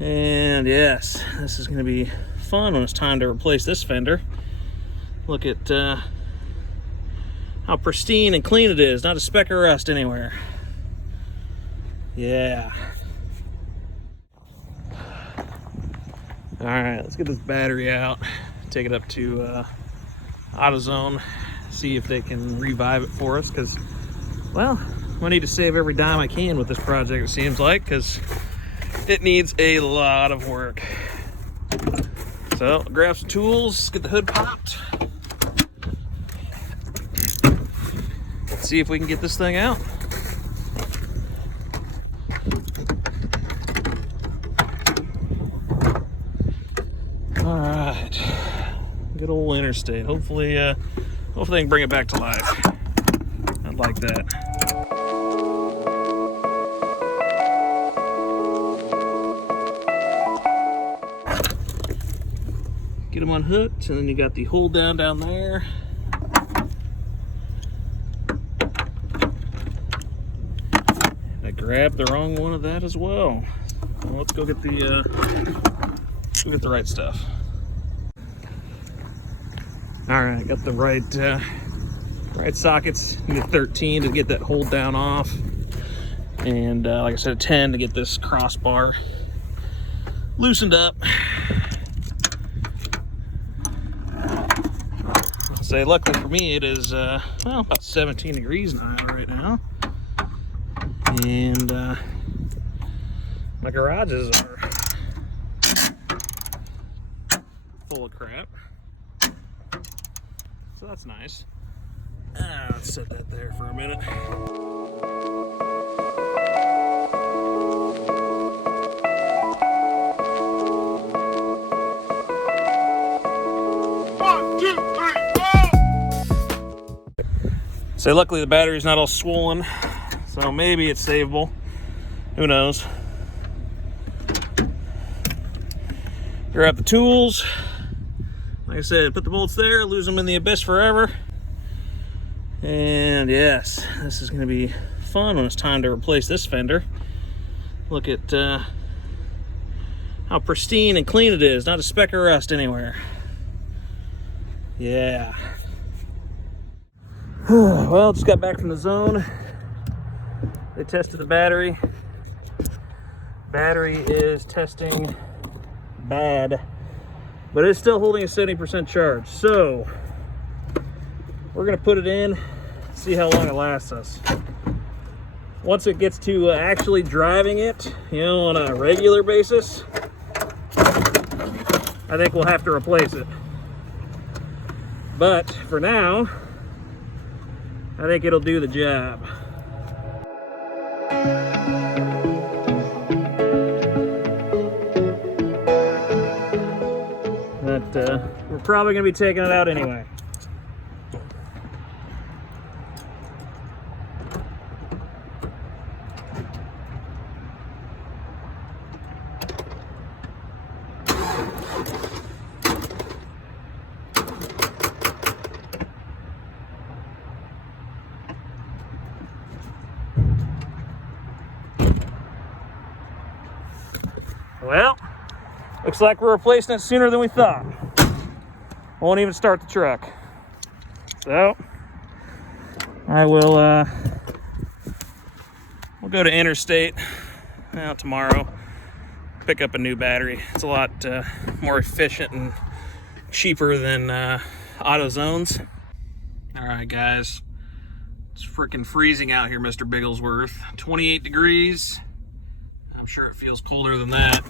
And yes, this is going to be fun when it's time to replace this fender. Look at how pristine and clean it is. Not a speck of rust anywhere. Yeah. All right, let's get this battery out. Take it up to AutoZone. See if they can revive it for us. Because, well, I need to save every dime I can with this project, it seems like. Because it needs a lot of work. So, grab some tools, get the hood popped. Let's see if we can get this thing out. All right, good old interstate. Hopefully they can bring it back to life. I'd like that. Get them unhooked, and then you got the hold down there. I grabbed the wrong one of that as well. Well, let's go get the right stuff. All right, got the right sockets. Need a 13 to get that hold down off, and like I said, a 10 to get this crossbar loosened up. I'll say, luckily for me, it is well, about 17 degrees right now, and my garages are full of crap. So that's nice. Let's set that there for a minute. One, two, three, go! So luckily the battery's not all swollen, so maybe it's savable. Who knows? Grab the tools. Like I said, put the bolts there, lose them in the abyss forever. And yes, this is going to be fun when it's time to replace this fender. Look at how pristine and clean it is. Not a speck of rust anywhere. Yeah. Well, just got back from the zone. They tested the battery. Battery is testing bad, but it's still holding a 70% charge. So we're gonna put it in, see how long it lasts us. Once it gets to actually driving it, you know, on a regular basis, I think we'll have to replace it. But for now, I think it'll do the job. But we're probably gonna be taking it out anyway. Well, looks like we're replacing it sooner than we thought. Won't even start the truck. So I will we'll go to Interstate tomorrow, pick up a new battery. It's a lot more efficient and cheaper than AutoZone's. All right, guys, it's freaking freezing out here, Mr. Bigglesworth. 28 degrees. I'm sure it feels colder than that.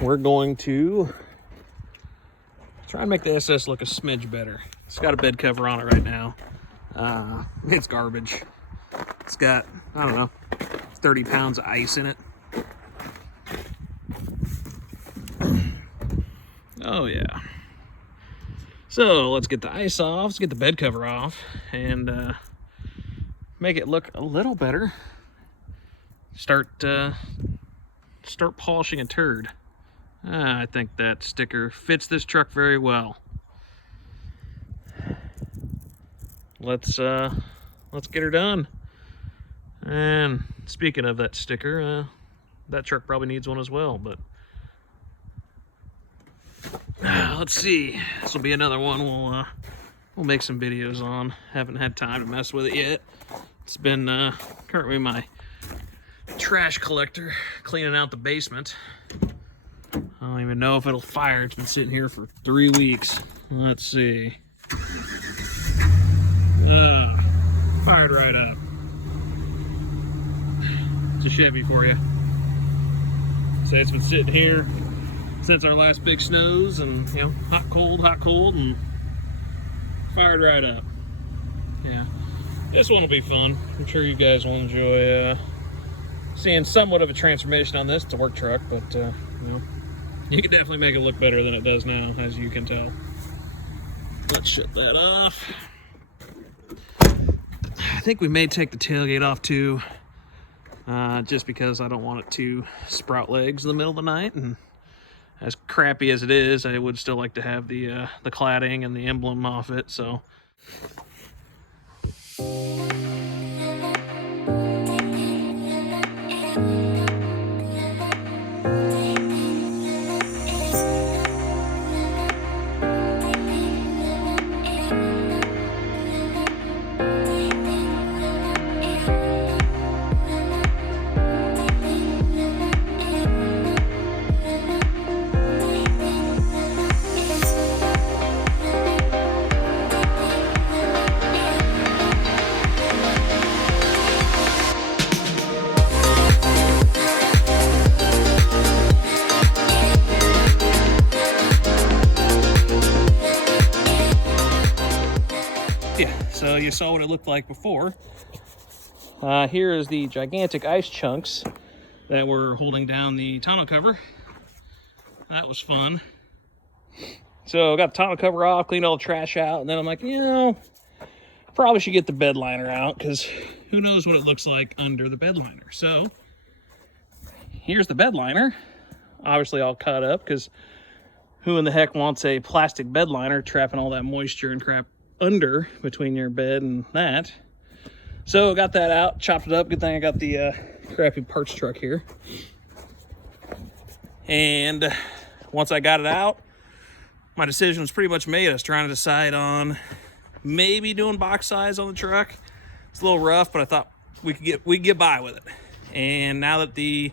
We're going to try and make the SS look a smidge better. It's got a bed cover on it right now. It's garbage. It's got, I don't know, 30 pounds of ice in it. Oh yeah. So let's get the ice off, let's get the bed cover off, and make it look a little better. Start polishing a turd. I think that sticker fits this truck very well. Let's get her done. And speaking of that sticker, that truck probably needs one as well, but let's see. This will be another one we'll make some videos on. Haven't had time to mess with it yet. It's been currently my trash collector cleaning out the basement. I don't even know if it'll fire. It's been sitting here for 3 weeks. Let's see. Fired right up. It's a Chevy for you. So it's been sitting here since our last big snows, and you know, hot, cold, and fired right up. Yeah, this one will be fun. I'm sure you guys will enjoy seeing somewhat of a transformation on this. It's a work truck, but you know, you can definitely make it look better than it does now, as you can tell. Let's shut that off. I think we may take the tailgate off too, just because I don't want it to sprout legs in the middle of the night. And as crappy as it is, I would still like to have the cladding and the emblem off it. So. So you saw what it looked like before. Here is the gigantic ice chunks that were holding down the tonneau cover. That was fun. So I got the tonneau cover off, cleaned all the trash out, and then I'm like, you know, probably should get the bed liner out, because who knows what it looks like under the bed liner. So here's the bed liner, obviously all cut up, because who in the heck wants a plastic bed liner trapping all that moisture and crap under between your bed and that. So got that out, chopped it up. Good thing I got the crappy parts truck here. And once I got it out, my decision was pretty much made. I was trying to decide on maybe doing box size on the truck. It's a little rough, but I thought we could get by with it. And now that the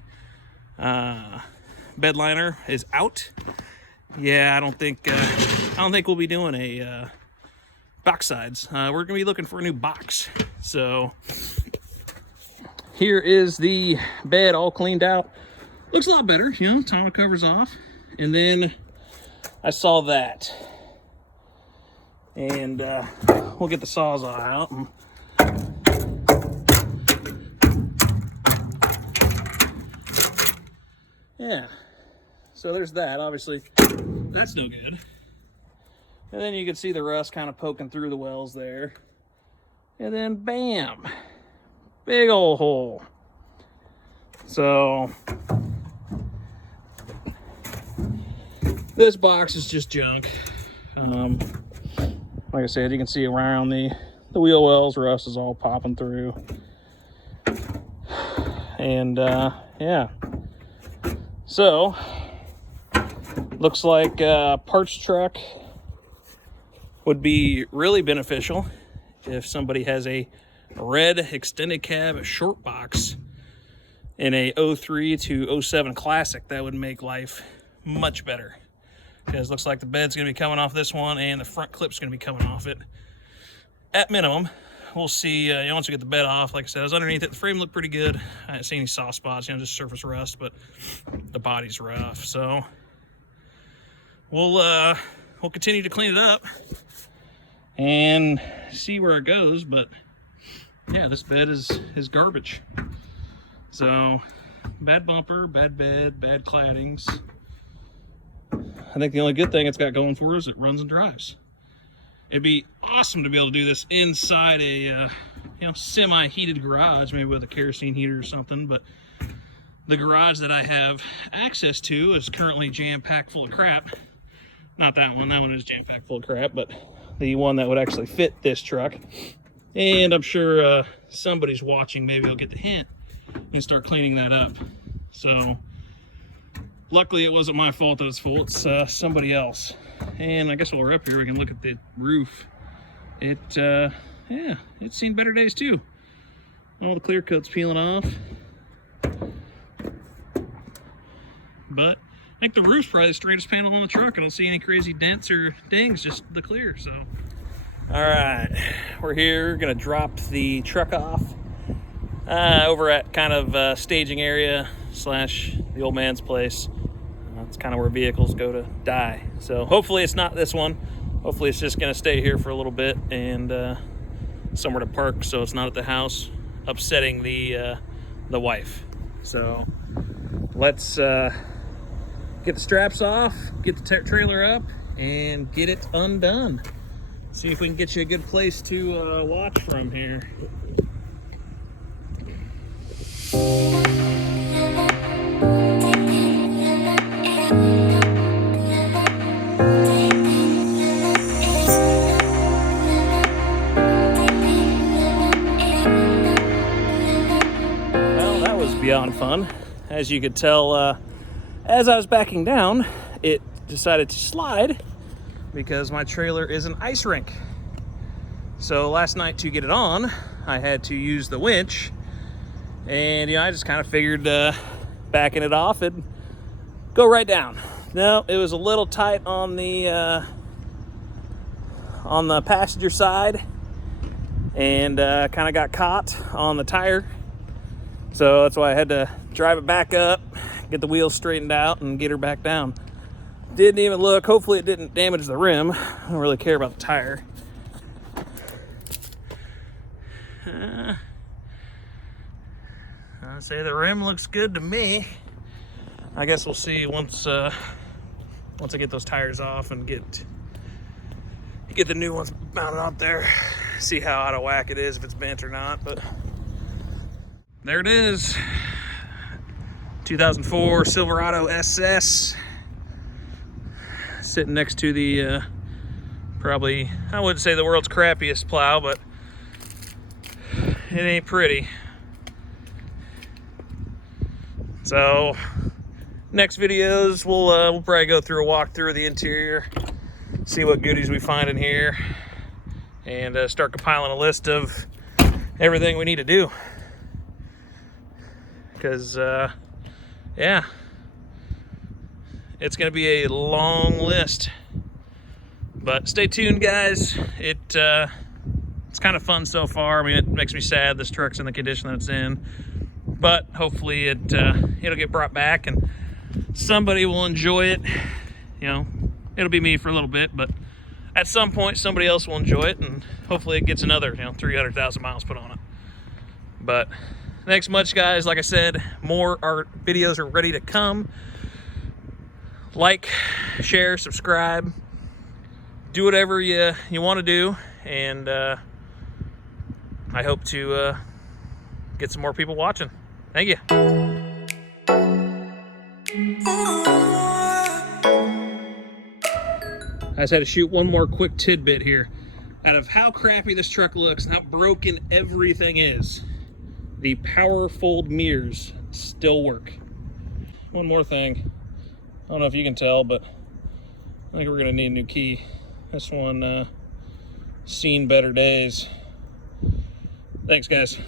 bed liner is out, yeah, I don't think we'll be doing a box sides. We're gonna be looking for a new box. So here is the bed all cleaned out. Looks a lot better, you know, tonneau cover's off. And then I saw that. And we'll get the Sawzall out. Yeah, so there's that. Obviously, that's no good. And then you can see the rust kind of poking through the wells there. And then bam, big old hole. So this box is just junk. Like I said, you can see around the wheel wells, rust is all popping through. And yeah. So looks like parts truck would be really beneficial if somebody has a red extended cab short box in a 03 to 07 Classic. That would make life much better, because it looks like the bed's going to be coming off this one and the front clip's going to be coming off it. At minimum, we'll see, you know, once we get the bed off. Like I said, I was underneath it. The frame looked pretty good. I didn't see any soft spots, you know, just surface rust, but the body's rough. So we'll continue to clean it up and see where it goes. But yeah, this bed is garbage. So bad bumper, bad bed, bad claddings. I think the only good thing it's got going for it is it runs and drives. It'd be awesome to be able to do this inside a you know, semi-heated garage, maybe with a kerosene heater or something. But the garage that I have access to is currently jam-packed full of crap. Not that one. That one is jam-packed full of crap, but the one that would actually fit this truck And I'm sure somebody's watching. Maybe I'll get the hint and start cleaning that up. So luckily it wasn't my fault that it's full. It's somebody else. And I guess while we're up here, we can look at the roof. Yeah, it's seen better days too. All the clear coat's peeling off. But I think the roof's probably the straightest panel on the truck. I don't see any crazy dents or dings, just the clear, so. All right, we're here, gonna drop the truck off over at kind of staging area / the old man's place. That's kind of where vehicles go to die. So hopefully it's not this one. Hopefully it's just gonna stay here for a little bit and somewhere to park, so it's not at the house upsetting the wife. So let's get the straps off, get the trailer up, and get it undone. See if we can get you a good place to watch from here. Well, that was beyond fun. As you could tell, as I was backing down, it decided to slide because my trailer is an ice rink. So last night to get it on, I had to use the winch, and I just kind of figured backing it off it'd go right down. No, it was a little tight on the passenger side, and kind of got caught on the tire. So that's why I had to drive it back up, get the wheels straightened out, and get her back down. Didn't even look. Hopefully it didn't damage the rim. I don't really care about the tire. I'd say the rim looks good to me. I guess we'll see once I get those tires off and get the new ones mounted out there. See how out of whack it is, if it's bent or not. But there it is. 2004 Silverado SS. Sitting next to the probably, I wouldn't say the world's crappiest plow, but it ain't pretty. So next videos we'll probably go through a walkthrough of the interior, see what goodies we find in here, and start compiling a list of everything we need to do. Because yeah, it's gonna be a long list, but stay tuned, guys. It's kind of fun so far. I mean, it makes me sad this truck's in the condition that it's in, but hopefully it'll get brought back and somebody will enjoy it. It'll be me for a little bit, but at some point somebody else will enjoy it, and hopefully it gets another 300,000 miles put on it. But thanks much, guys. Like I said, more our videos are ready to come. Like, share, subscribe, do whatever you want to do, and I hope to get some more people watching. Thank you. I just had to shoot one more quick tidbit here. Out of how crappy this truck looks and how broken everything is, the power fold mirrors still work. One more thing. I don't know if you can tell, but I think we're gonna need a new key. This one seen better days. Thanks, guys.